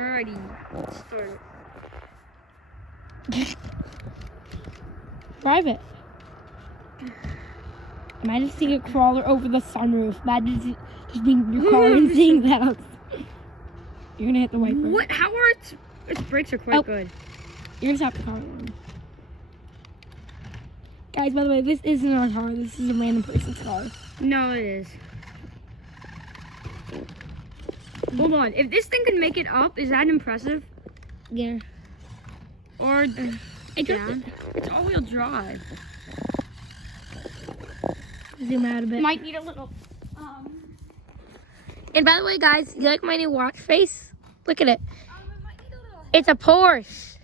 Alrighty, let's start. Private. Imagine seeing a crawler over the sunroof. Imagine just being in your car and seeing that. You're gonna hit the wiper. What? How are its brakes are quite good. You're gonna stop the car alarm. Guys, by the way, this isn't our car. This is a random person's car. No, it is. Hold on. If this thing can make it up, is that impressive? Yeah. Or It down? It's all-wheel drive. Zoom out a bit. Might need a little. And by the way, guys, you like my new watch face? Look at it. It might need a little. It's a Porsche.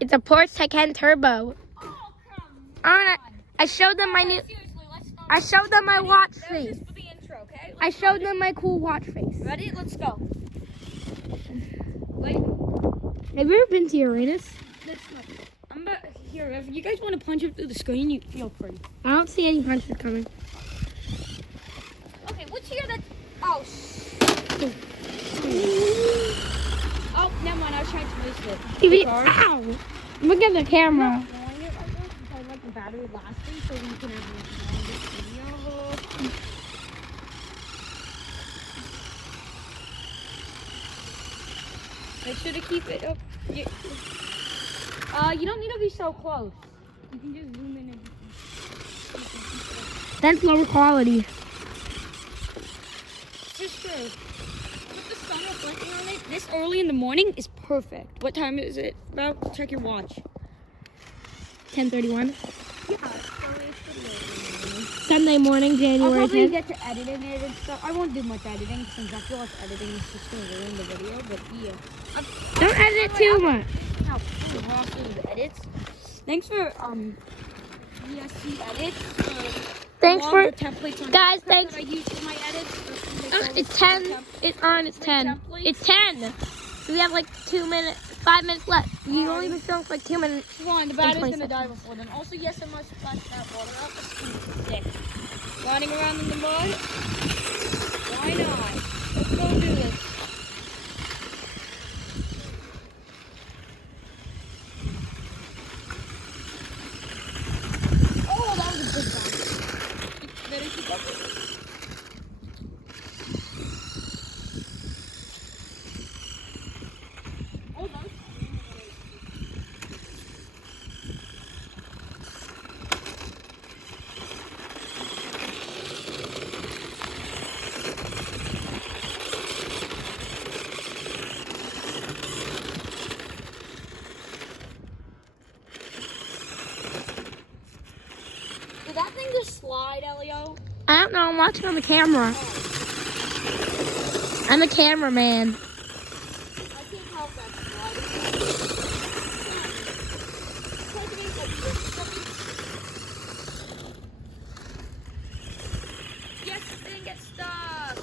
It's a Porsche Taycan Turbo. Oh, come Alright, I showed them my new. Seriously, let's go. I showed them my watch That was face. just for the intro, okay? I showed them my cool watch face. Ready? Let's go. Wait. Have you ever been to Uranus? Let's go. I'm about here. If you guys want to punch it through the screen, you feel free. I don't see any punches coming. Okay, what's here that? Oh. Oh, never mind. I was trying to twist it. TV. Sorry. Ow! Look at the camera. I like the battery lasting, so we can have a longer video. Make sure to keep it up. You don't need to be so close. You can just zoom in and. That's lower quality. Just true. With the sun reflecting on it, this early in the morning is perfect. What time is it? About check your watch. 10:31. Yeah, it's pretty early. Sunday morning, I'll January probably 10th. get to editing it and stuff. I won't do much editing since I feel like editing is just going to ruin the video. But yeah. Don't edit it too much. How cool the edits. Thanks for ESC edits. Thanks for templates on guys, Script thanks. that I use for my edits. It's 10. It's on. It's 10. It's 10. So we have like 5 minutes left. You've only been filming for like 2 minutes. Fine, the battery's gonna die before then. Also, yes, I must splash that water out. Sick. Riding around in the mud? Why not? Let's go do this. Oh, that was a big one. Better keep up with it. Hold on. Did that thing just slide, Elio? I don't know. I'm watching on the camera. I'm a cameraman. I can't help that sliding. Yes, the thing gets stuck.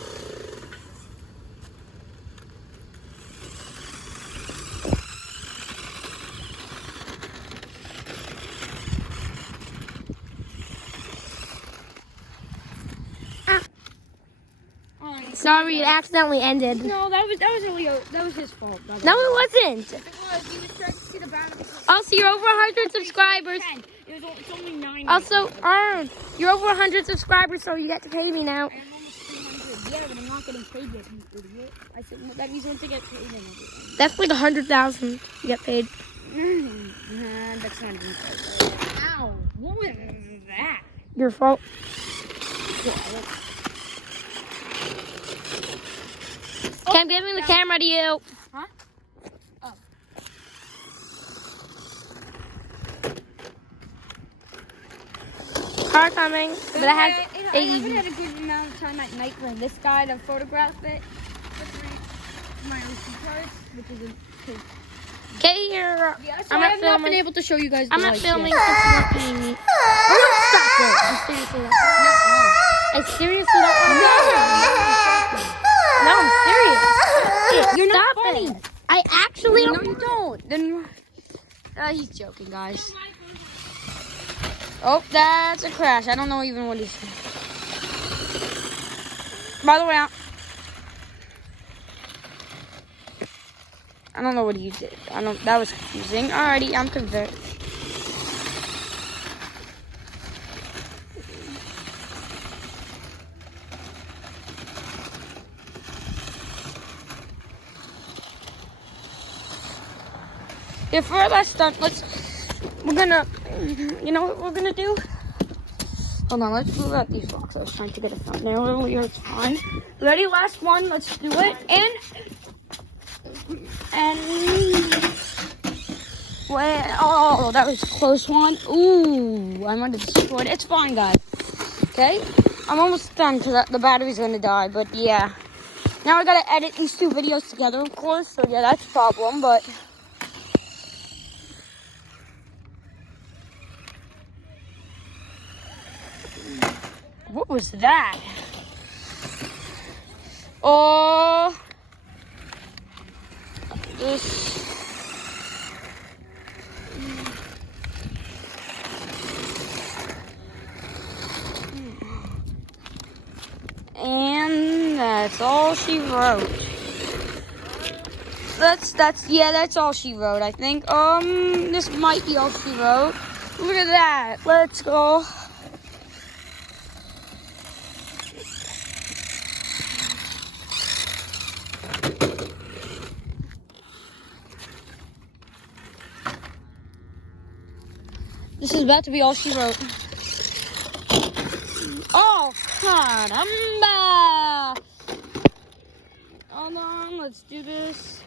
Sorry, it accidentally ended. No, that was Elio. That was his fault. No, it wasn't. If it was, he was trying to see the battery. Also, you're over 100 subscribers. It's only 9. Also, you're over 100 subscribers, so you get to pay me now. I am almost 300. Yeah, but I'm not getting paid yet, you idiot. I said that means once I get paid, then everything. That's like 100,000. You get paid. That's not even fair. Ow! What was that? Your fault. Okay, I'm giving the camera to you. Huh? Oh. Car coming, but it has I haven't AEV. had a good amount of time at night for this guy to photograph it. My receipt cards, which is a Okay, here. yeah, so I'm I not have not been filming. able to show you guys. I'm the not lights filming yet. since you're not paying me. I'm not stop it. I'm seriously not. I seriously don't want to. No, I'm serious. You're not Stop funny. it. I actually No, don't. you don't. Then he's joking, guys. Oh, that's a crash. I don't know even what he's. By the way, I don't know what you did. That was confusing. Alrighty, I'm convinced. Yeah, for our last stunt, you know what we're gonna do? Hold on, let's move out these blocks. I was trying to get a thumbnail earlier, it's fine. Ready, last one, let's do it. Oh, that was a close one. Ooh, I might have destroyed it. It's fine, guys. Okay, I'm almost done because the battery's gonna die, but yeah. Now I gotta edit these two videos together, of course, so yeah, that's a problem, but... What was that? Oh, this. And that's all she wrote. That's all she wrote, I think. This might be all she wrote. Look at that. Let's go. This is about to be all she wrote. Oh, caramba! Hold on, let's do this.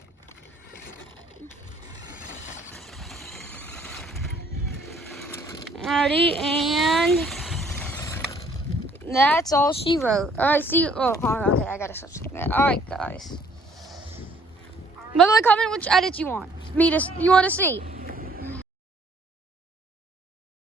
Alrighty, and that's all she wrote. Alright, see you. Oh, okay, I gotta stop saying that. Alright, guys. By the way, comment which edit you want to see.